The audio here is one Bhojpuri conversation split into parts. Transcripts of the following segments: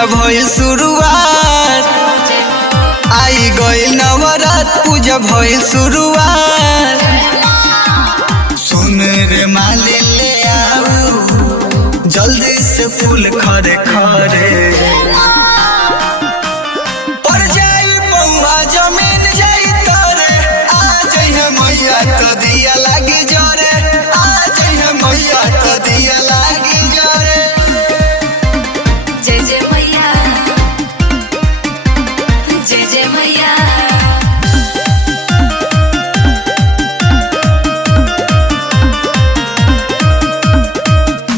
पूजा भइल शुरुआत, आई गइल नवरात पूजा भइल शुरुआत। सुन रे माली ले आओ जल्दी से फूल खरे खरे, पर जाई पौवा जमीन जाई तोरे, आ जइहे मैया तो दिया लागी जोरे, आ जइहे मैया तो दिया लागी जोरे। जय जय मैया, जय जय मैया।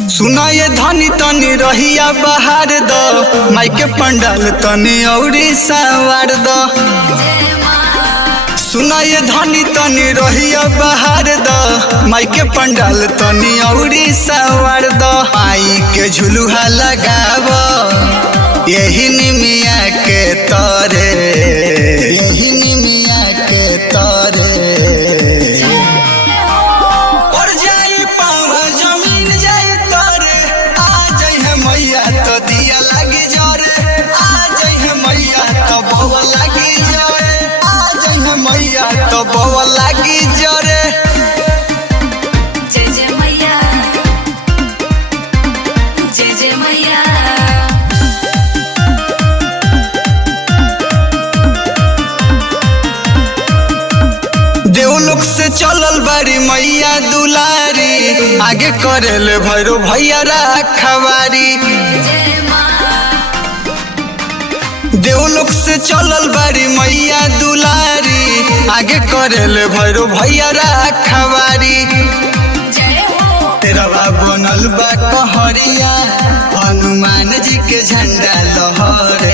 सुना ये धनी तनी रहिया बहार द, माइके पंडाल तनी औरी सवार द। सुना ये धनी तनी रहिया बहार द, माइके पंडाल तनी औरी सवार द। माई के झुलुहा लगाव यही निमिया के तरे, यही निमिया के तरे। मैया तो दिया लागी जोरे, आ जइहे मैया तो बौवा लागी जोरे, आ जइहे मैया तो बौवा लागी जोरे। जय जय मैया, जय जय मैया। देवलोक से चलल बारी मैया दुलारी, आगे करेल भैरो भैया रखवारी। देवलोक से चलल बारी मैया दुलारी, आगे करेल भैरो भैया रखवारी। तेरवा बनल बा कहरिया, हनुमान जी के झंडा लहरे।